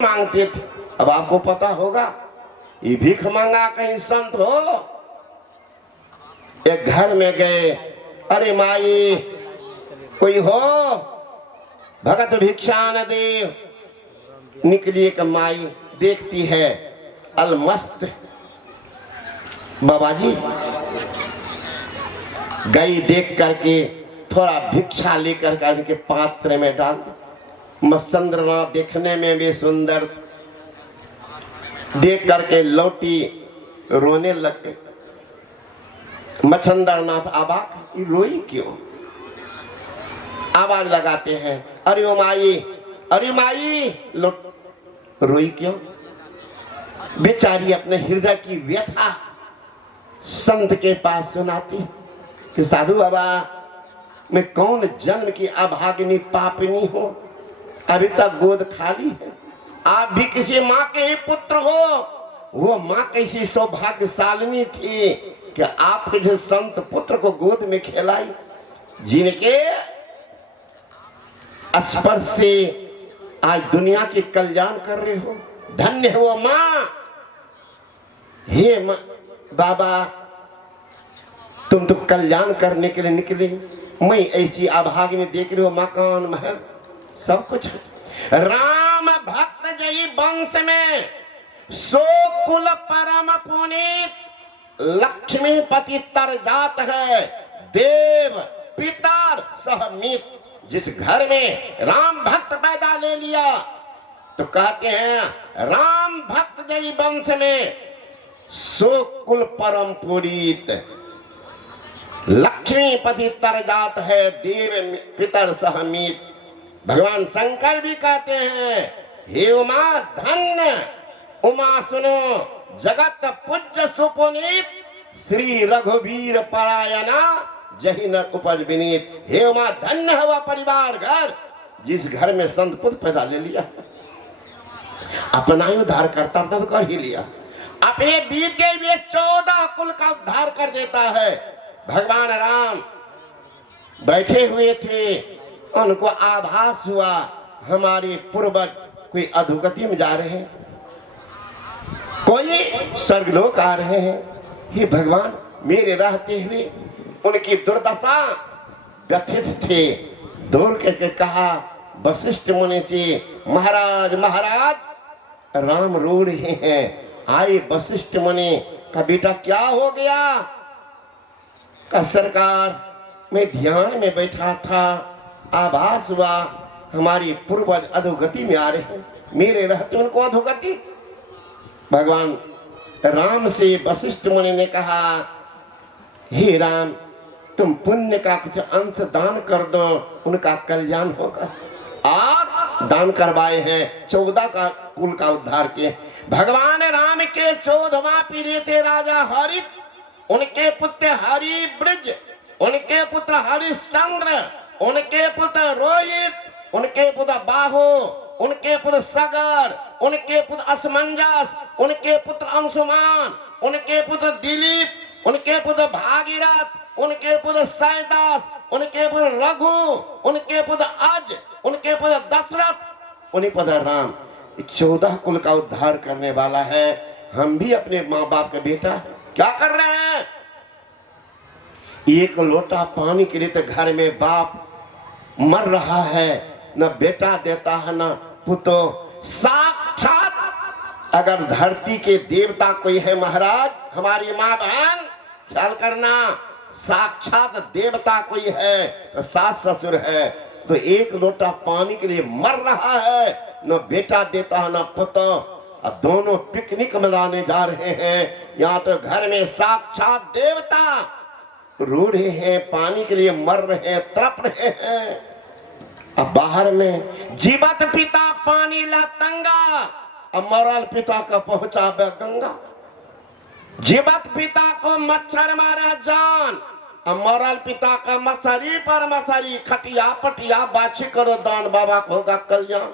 मांगते थे। अब आपको पता होगा, ये भीख मांगा कहीं संत हो। एक घर में गए, अरे माई कोई हो, भगत भिक्षा न दे। निकली एक माई, देखती है अलमस्त बाबा जी। गई, देख करके थोड़ा भिक्षा लेकर के उनके पात्र में डाल दी। मत्स्येंद्रनाथ देखने में भी सुंदर, देख करके लौटी, रोने लग गए। मत्स्येंद्रनाथ अबाक, रोई क्यों? आवाज लगाते हैं, अरे ओ माई, अरे माई, रोई क्यों? बेचारी अपने हृदय की व्यथा संत के पास सुनाती कि साधु बाबा, मैं कौन जन्म की अभागिनी पापिनी हूं, अभी तक गोद खाली है। आप भी किसी माँ के ही पुत्र हो। वो माँ कैसी सौभाग्यशालिनी थी कि आपके जो संत पुत्र को गोद में खिलाई, जिनके स्पर्श से आज दुनिया की कल्याण कर रहे हो। धन्य है वो माँ। हे बाबा, तुम तो कल्याण करने के लिए निकले, मैं ऐसी अभागिनी देख रही हो, मकान महल सब कुछ। राम भक्त जई वंश में सो कुल परम पुनीत, लक्ष्मीपति तर जात है, देव पितर सहमीत। जिस घर में राम भक्त पैदा ले लिया तो कहते हैं राम भक्त जई वंश में सो कुल परम पुनीत, लक्ष्मीपति तर जात है, देव पितर सहमीत। भगवान शंकर भी कहते हैं, हे उमा धन्य उमा सुनो, जगत पूज्य सुपुनीत, श्री रघुवीर परायणा जहि नर उपज विनीत। हे उमा धन्य है वह परिवार घर जिस घर में संत पुत्र पैदा ले लिया, अपना ही उद्धार करता तो कर ही लिया, अपने बीते हुए 14 कुल का उद्धार कर देता है। भगवान राम बैठे हुए थे, उनको आभास हुआ हमारे पूर्वज कोई अधोगति में जा रहे हैं, कोई स्वर्गलोक आ रहे हैं। हे भगवान, मेरे रहते हुए उनकी दुर्दशा व्यथित थे। दूर करके कहा वशिष्ठ मुनि से, महाराज महाराज राम रो रहे हैं। आए वशिष्ठ मुनि का, बेटा क्या हो गया? का सरकार, मैं ध्यान में बैठा था, आभास हुआ हमारी पूर्वज अधोगति में आ रहे हैं, मेरे रहते उनको अधोगति। भगवान राम से वशिष्ठ मुनि ने कहा, हे राम, तुम पुण्य का कुछ अंश दान कर दो, उनका कल्याण होगा। आप दान करवाए हैं, 14 का कुल का उद्धार किए। भगवान राम के 14वां पीढ़ी थे राजा हरि, उनके पुत्र हरि ब्रज, उनके पुत्र हरिश्चंद्र, उनके पुत्र रोहित, उनके पुत्र बाहु, उनके पुत्र सगर, उनके पुत्र असमंजस, उनके पुत्र अंशुमान, उनके पुत्र दिलीप, उनके पुत्र भागीरथ, उनके पुत्र सैदास, उनके पुत्र रघु, उनके पुत्र अज, उनके पुत्र दशरथ, उन्हीं पुत्र राम। 14 कुल का उद्धार करने वाला है। हम भी अपने माँ बाप का बेटा क्या कर रहे हैं? एक लोटा पानी के लिए तो घर में बाप मर रहा है, न बेटा देता है न पुतो। साक्षात अगर धरती के देवता कोई है महाराज, हमारी माँ बहन ख्याल करना, साक्षात देवता कोई है तो सास ससुर है। तो एक लोटा पानी के लिए मर रहा है, न बेटा देता है न पुतो। अब दोनों पिकनिक मनाने जा रहे हैं, यहाँ तो घर में साक्षात देवता रो रहे हैं, पानी के लिए मर रहे हैं, तड़प रहे हैं। अब बाहर में जीवत पिता पानी ला तंगा, अब मरल पिता का पहुंचा गंगा। जीवत पिता को मच्छर मारा जान, अब मरल पिता का मछरी पर मछरी, खटिया पटिया बाछी करो दान, बाबा को होगा कल्याण।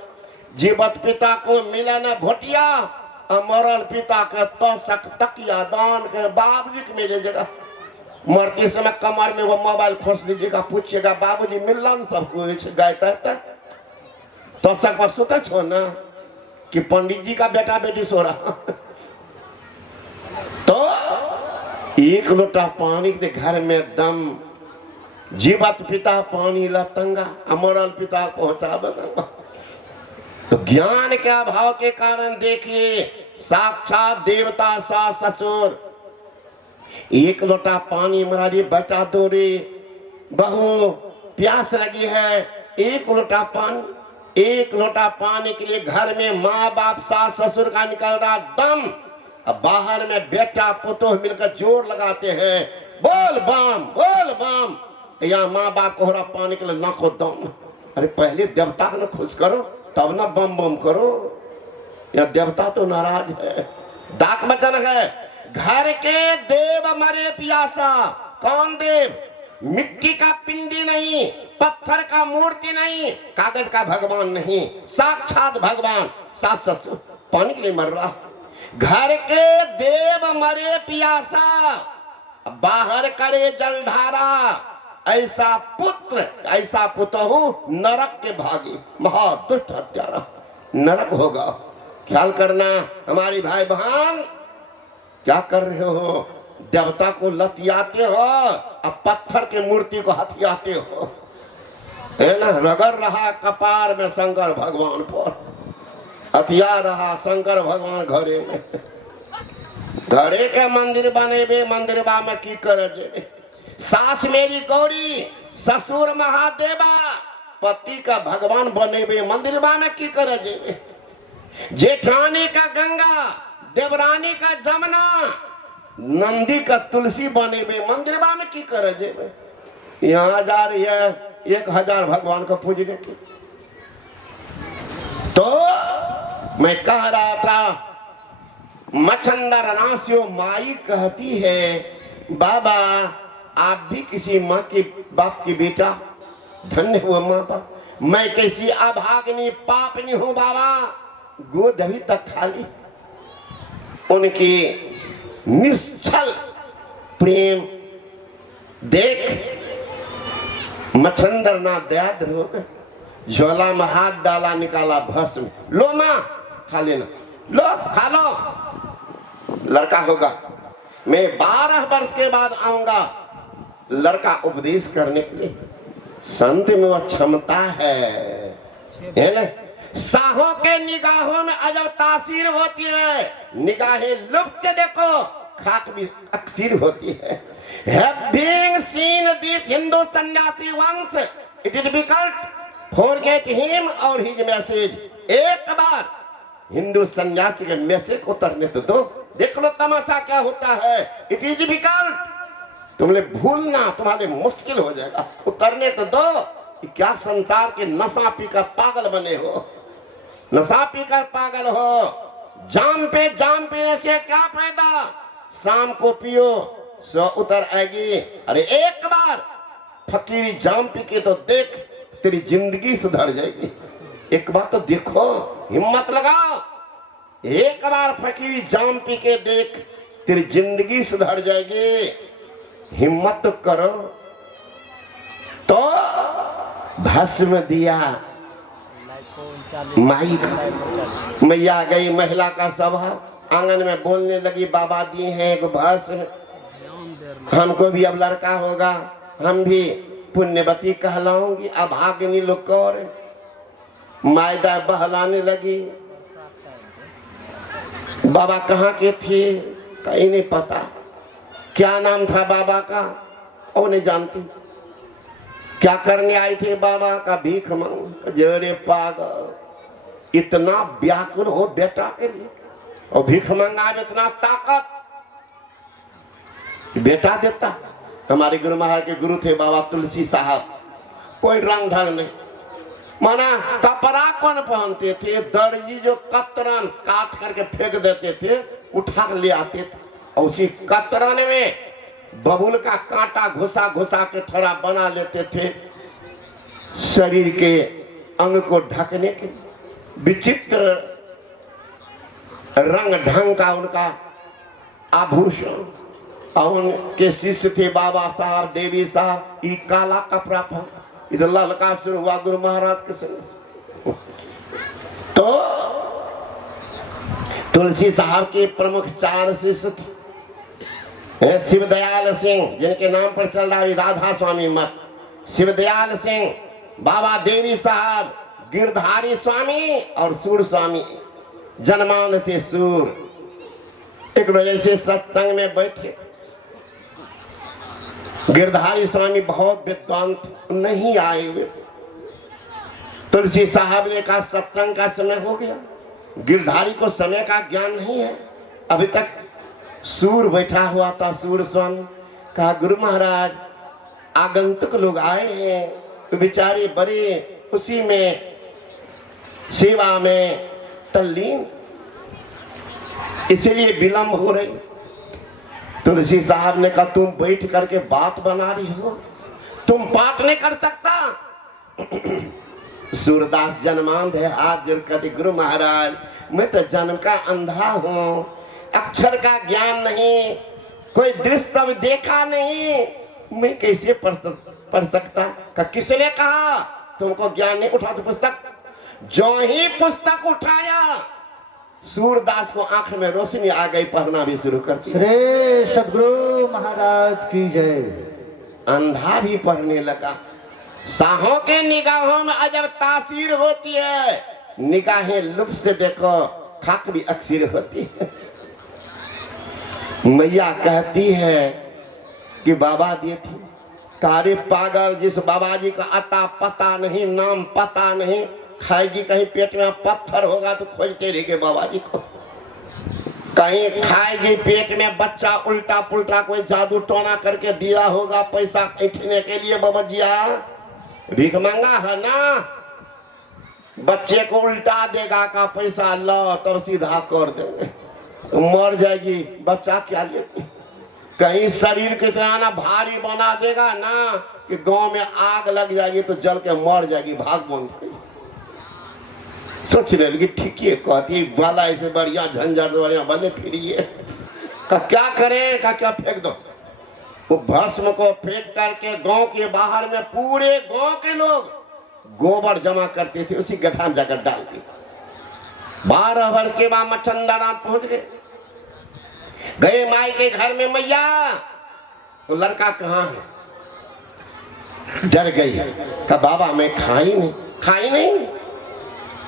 जीवत पिता को मिला न घोटिया, अब मरल पिता का तो सक तकिया दान के बाबूजी को मिले जगह। मरते समय कमर में वो मोबाइल खोस लीजिएगा, पूछिएगा बाबूजी मिलन सबको गाय तो सक पर सुते छो ना, कि पंडित जी का बेटा बेटी सो रहा। तो एक लोटा पानी के घर में दम, जीवत पिता पानी लतंगा, अमरल पिता पहुंचा बदंगा। तो ज्ञान के अभाव के कारण देखिए साक्षात देवता सास ससुर, एक लोटा पानी महाराज बेटा दो रे, बहू प्यास लगी है, एक लोटा पानी। एक लोटा पानी के लिए घर में माँ बाप सास ससुर का निकल रहा दम, अब बाहर में बेटा पुतोह मिलकर जोर लगाते हैं, बोल बाम बोल बाम। या माँ बाप को हो रहा पानी के लिए ना को दम। अरे पहले देवता को ना खुश करो तब ना बम बम करो, या देवता तो नाराज है। डाक वचन है, घर के देव मरे पियासा। कौन देव? मिट्टी का पिंडी नहीं, पत्थर का मूर्ति नहीं, कागज का भगवान नहीं, साक्षात भगवान सास ससुर पानी के लिए मर रहा। घर के देव मरे पियासा, बाहर करे जलधारा। ऐसा पुत्र ऐसा पुतहु नरक के भागी, महादुष्ट हत्यारा, नरक होगा। ख्याल करना हमारी भाई बहन, क्या कर रहे हो? देवता को लतियाते हो, अब पत्थर के मूर्ति को हथियाते हो, है ना। रगड़ रहा कपार में शंकर भगवान पर, हथिया रहा शंकर भगवान घरे में। घरे के मंदिर बनेबे, मंदिरबा में की करे जेबे। सास मेरी गौरी, ससुर महादेवा, पति का भगवान बनेबे, मंदिरबा में की करे जेबे। जेठानी का गंगा, देवरानी का जमुना, नंदी का तुलसी बनेबे, मंदिरबा में की करे जेबे। यहाँ जा रही है 1000 भगवान को पूजने की। तो मैं कह रहा था, मच्छंदर नासियो माई कहती है, बाबा आप भी किसी माँ के बाप की बेटा, धन्य हुआ माँ बाप। मैं कैसी अभागनी पापनी हूँ बाबा, गोद अभी तक खाली। उनकी निश्चल प्रेम देख मच्छंदर ना दयाद्र हो गए, झोला में हाथ डाला, निकाला भस्म, लो माँ खा लेना, लो खा लो, लड़का होगा। मैं 12 वर्ष के बाद आऊंगा लड़का उपदेश करने के लिए। संत में वह क्षमता है ना। साहों के निगाहों में अजब तासीर होती है, निगाहें लुप्त देखो खाक भी अक्सीर होती है। Having seen this Hindu सन्यासी वंश, it is difficult forget him और his message। एक बार हिंदू सन्यासी के मैसेज उतरने तो दो, देख लो तमाशा क्या होता है। इट इज डिफिकल्ट, तुमने भूलना तुम्हारे मुश्किल हो जाएगा, उतरने तो दो। कि क्या संसार के नशा पीकर पागल बने हो, नशा पीकर पागल हो। जाम पीने से क्या फायदा, शाम को पियो सो उतर आएगी। अरे एक बार फकीरी जाम पी के तो देख, तेरी जिंदगी सुधर जाएगी। एक बार तो देखो, हिम्मत लगाओ, एक बार फकीरी जाम पी के देख, तेरी जिंदगी सुधर जाएगी। हिम्मत तो करो। तो भस्म दिया माई का, मैया गई, महिला का स्वभाव, आंगन में बोलने लगी, बाबा दिए हैं एक भस्म, हमको भी अब लड़का होगा, हम भी पुण्यवती कहलाऊंगी। अभागिनी लोग और मायदा बहलाने लगी। बाबा कहाँ के थे कहीं नहीं पता, क्या नाम था बाबा का वो नहीं जानती। क्या करने आए थे बाबा का, भीख मांग। जेरे पागल, इतना व्याकुल हो बेटा के लिए और भीख मांगा, इतना ताकत बेटा देता। हमारे गुरु महाराज के गुरु थे बाबा तुलसी साहब, कोई रंग ढंग नहीं, माना कपड़ा कौन पहनते थे, दर्जी जो कतरन काट करके फेंक देते थे, उठा कर ले आते थे, और उसी कतरन में बबूल का कांटा घुसा घुसा के थोड़ा बना लेते थे, शरीर के अंग को ढकने के लिए। विचित्र रंग ढंग का उनका आभूषण। और उनके शिष्य थे बाबा साहब, देवी साहब, ये काला कपड़ा पहन, इधर ललका शुरू हुआ गुरु महाराज के संग। तो तुलसी साहब के प्रमुख 4 शिष्य थे। शिवदयाल सिंह, जिनके नाम पर चल रहा है राधा स्वामी मठ, शिवदयाल सिंह, बाबा देवी साहब, गिरधारी स्वामी और सूर स्वामी। जन्मांध थे सूर। एक रोज ऐसे सत्संग में बैठे, गिरधारी स्वामी बहुत विद्वान थे, नहीं आए हुए। तुलसी साहब ने कहा सत्संग का समय हो गया। गिरधारी को समय का ज्ञान नहीं है अभी तक। सूर बैठा हुआ था, सूर स्वामी। कहा गुरु महाराज आगंतुक लोग आए हैं, तो बेचारे बड़े उसी में सेवा में तल्लीन, इसलिए विलंब हो रही। तुलसी साहब ने कहा तुम बैठ करके बात बना रही हो, तुम पाठ नहीं कर सकता। सूरदास जन्मांध है, हाथ जोड़ कर गुरु महाराज मैं तो जन्म का अंधा हूँ, अक्षर का ज्ञान नहीं, कोई दृश्य भी देखा नहीं, मैं कैसे पढ़ सकता। किसने कहा तुमको ज्ञान नहीं? उठा तो पुस्तक। जो ही पुस्तक उठाया सूरदास को आंख में रोशनी आ गई, पढ़ना भी शुरू कर दिया। श्री सद्गुरु महाराज की जय। अंधा भी पढ़ने लगा। साहों के निगाहों में अजब तासीर होती है, निगाहें लुप्त से देखो खाक भी अक्सर होती है। मैया कहती है कि बाबा दिए थी, तारे पागल, जिस बाबा जी का अता पता नहीं, नाम पता नहीं, खाएगी कहीं पेट में पत्थर होगा तो खोजते रहेंगे बाबा जी को। कहीं खाएगी पेट में बच्चा उल्टा पुल्टा कोई जादू टोना करके दिया होगा पैसा ऐंठने के लिए। बाबा जिया भीख मांगा है ना, बच्चे को उल्टा देगा का पैसा लो तब सीधा कर देंगे, मर जाएगी। बच्चा क्या लेती? कहीं शरीर को इतना ना भारी बना देगा ना कि गांव में आग लग जाएगी तो जल के मर जाएगी, भाग बन गई। सोच रहे ठीक है, कहती बाला ऐसे बढ़िया झंझट बढ़िया बने फिरिए का क्या करें, का क्या फेंक दो। वो भस्म को फेंक करके गांव के बाहर में पूरे गांव के लोग गोबर जमा करते थे, उसी गड्ढा में जाकर डाल दी। 12 वर्ष के बाद मच्छंदरनाथ पहुंच गए माई के घर में। मैया तो लड़का कहाँ है? डर गई। कहा बाबा मैं खाई नहीं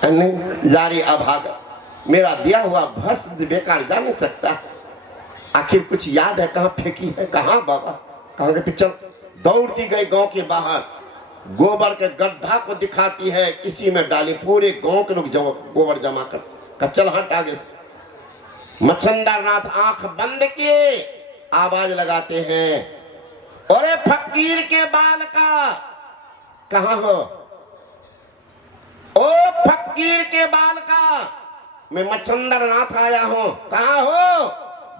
नहीं जारी अभागा, मेरा दिया हुआ भस्म बेकार जा नहीं सकता। आखिर कुछ याद है कहाँ फेंकी है? कहाँ बाबा? कहाँ के? चल। दौड़ती गई गांव के बाहर, गोबर के गड्ढा को दिखाती है, इसी में डाली। पूरे गांव के लोग गोबर जमा करते। चल हट आगे से। मच्छंदरनाथ आंख बंद किए, आवाज लगाते हैं, अरे फकीर के बाल का कहाँ हो? ओ फकीर के बाल का, मैं मच्छंदरनाथ आया हूं, कहाँ हो?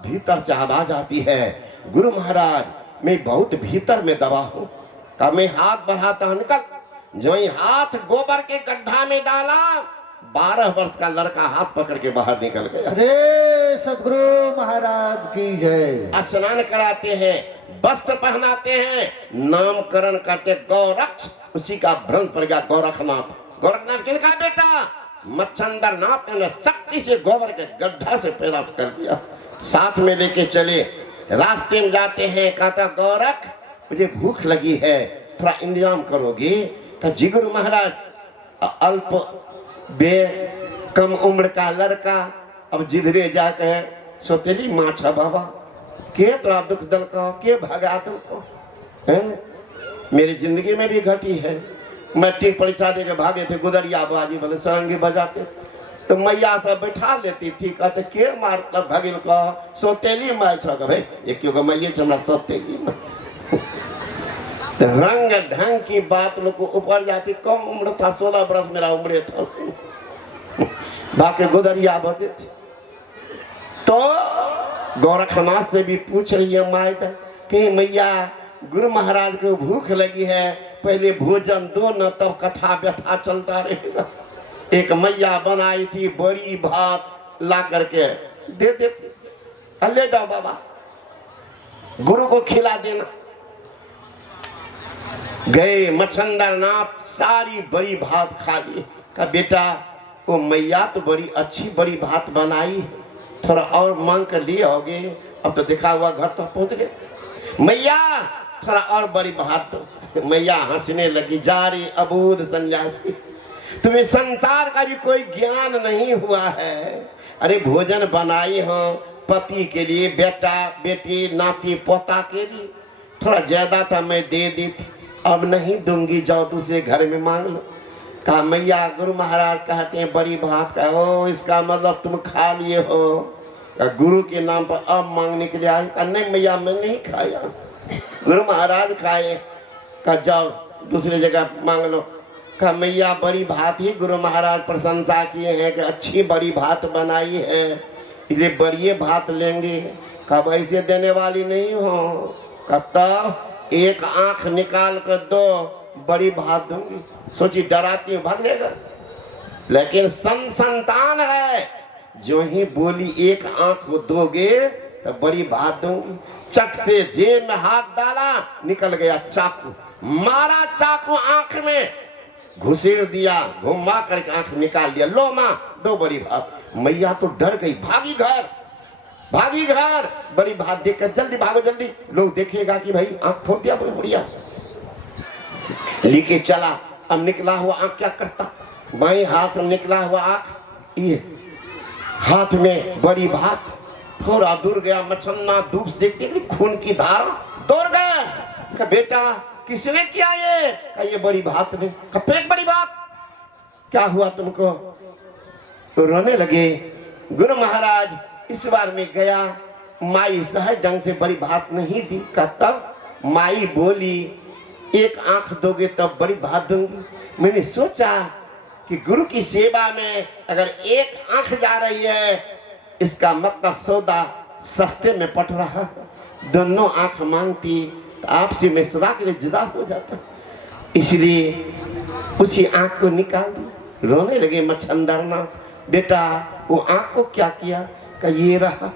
भीतर से आवाज आती है, गुरु महाराज मैं बहुत भीतर में दबा हूं। कहा मैं हाथ बढ़ाता हूं, निकल। जो ही हाथ गोबर के गड्ढा में डाला, 12 वर्ष का लड़का हाथ पकड़ के बाहर निकल गया। अरे सद्गुरु महाराज की जय। स्नान कराते हैं, वस्त्र पहनाते हैं, नामकरण करते। गौरक्ष, उसी का भ्रम पड़ गया गोरखनाथ। गोरखनाथ किनका बेटा? मच्छंदरनाथ ने शक्ति से गोबर के गड्ढा से पैदा कर दिया। साथ में लेके चले, रास्ते में जाते हैं। कहता गौरख मुझे भूख लगी है, थोड़ा इंतजाम करोगे? कहा जी गुरु महाराज। अल्प कम उम्र का लड़का अब जिधरे जाके सोतेली माछा बाबा के तोरा दुख दल का के भगा तुमको है? मेरी जिंदगी में भी घटी है। मैट्रिक परीक्षा देके भागे थे, गुदरिया बाजी बोले सरंगी बजाते, तो मैया से बैठा लेती थी। कहते के मारता भगिल का सोतेली माछा का भाई एक क्यों मैये चमड़ा सोतेली रंग ढंग की बात लोग को ऊपर जाती। कम उम्र था, 16 वर्ष मेरा उम्र था, बाकी गुदरिया बजे थे। तो गोरखनाथ से भी पूछ रही है मायदा कि मैया गुरु महाराज को भूख लगी है, पहले भोजन दो न तब कथा व्यथा चलता रहेगा। एक मैया बनाई थी बड़ी भात ला करके दे देती, ले जाओ बाबा गुरु को खिला देना। गए मच्छंदरनाथ, सारी बड़ी भात खा ली। का बेटा वो मैया तो बड़ी अच्छी बड़ी भात बनाई है, थोड़ा और मांग कर लिए होगे, अब तो दिखा हुआ घर तो पहुंच गए। मैया थोड़ा और बड़ी बात दो। मैया हंसने लगी, जा रही अबूध सन्यासी, तुम्हें संसार का भी कोई ज्ञान नहीं हुआ है। अरे भोजन बनाई हो पति के लिए, बेटा बेटी नाती पोता के लिए, थोड़ा ज्यादा था मैं दे दी थी, अब नहीं दूंगी, जाओ दूसरे घर में मांग लो। कहा मैया गुरु महाराज कहते हैं बड़ी बात का हो, इसका मतलब तुम खा लिए हो, गुरु के नाम पर अब मांगने के लिए आए। कहा नहीं मैया मैं नहीं खाया, गुरु महाराज खाए। कहा जाओ दूसरी जगह मांग लो। कहा मैया बड़ी भात ही गुरु महाराज प्रशंसा किए हैं कि अच्छी बड़ी भात बनाई है, इसलिए बड़ी भात लेंगे। कहा ऐसे देने वाली नहीं हो। कहा तब एक आंख निकाल कर दो, बड़ी भात दूंगी। सोची डराती हूँ भाग जाएगा, लेकिन संतान है, जो ही बोली एक आंख को दोगे तो बड़ी बात दूंगी। चट से जेब में हाथ डाला, निकल गया चाकू, मारा चाकू आंख में, घुसेड़ दिया, घुमा करके आंख निकाल दिया। लो माँ दो बड़ी भात। मैया तो डर गई, भागी घर, भागी घर। बड़ी भात देखकर जल्दी भागो जल्दी, लोग देखेगा कि भाई आंख फोड़ दिया बुढ़िया। लेके चला, अब निकला हुआ आंख क्या करता, बाएं हाथ में निकला हुआ आंख, ये हाथ में बड़ी भात। थोड़ा दूर गया, मछन्ना धूप से देखते खून की धारा, दौड़ गया। बेटा किसने किया ये? कहा ये बड़ी भात ने। कहा फेंक बड़ी भात। क्या हुआ तुमको? तो रोने लगे। गुरु महाराज इस बार में गया, माई सहज ढंग से बड़ी भात नहीं दी। कहा तब माई बोली एक आंख दोगे तब बड़ी भात दूंगी। मैंने सोचा कि गुरु की सेवा में अगर एक आंख जा रही है, इसका मतलब सौदा सस्ते में पट रहा है। दोनों आंख मांगती तो आपसे मैं सदा के लिए जुदा हो जाता, इसलिए उसी आंख को निकाल दी। रोने लगे मच्छंदरना। बेटा वो आंख को क्या किया? का ये रहा।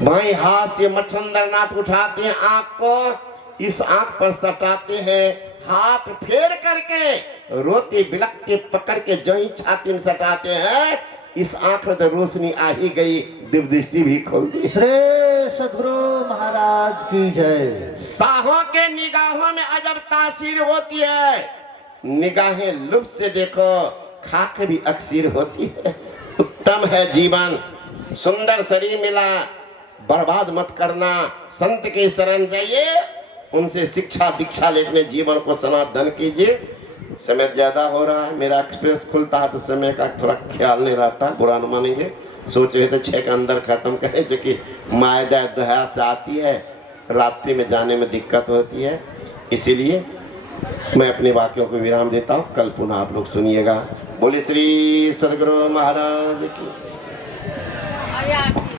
बाएं हाथ से मच्छंदरनाथ उठाते हैं आंख को, इस आंख पर सटाते हैं, हाथ फेर करके रोते बिलकते पकड़ के जो ही छाती में सटाते हैं, इस आंख में तो रोशनी आ ही गई, दिव्य दृष्टि भी खोल दी। श्री सद्गुरु महाराज की जय। साहों के निगाहों में अजब तासीर होती है। निगाहें लुप्त से देखो, खाक भी अक्सीर होती है। उत्तम है जीवन, सुंदर शरीर मिला, बर्बाद मत करना। संत के शरण जाइए, उनसे शिक्षा दीक्षा लेकर जीवन को सनातन कीजिए। समय ज्यादा हो रहा है, मेरा एक्सप्रेस खुलता है तो समय का थोड़ा ख्याल नहीं रहता, बुरा न मानेंगे। सोच रहे थे 6 के अंदर खत्म करें, जो कि मायदा दोहा से आती है, रात्रि में जाने में दिक्कत होती है। इसीलिए मैं अपने वाक्यों को विराम देता हूँ, कल पुनः आप लोग सुनिएगा। बोले श्री सद्गुरु महाराज की।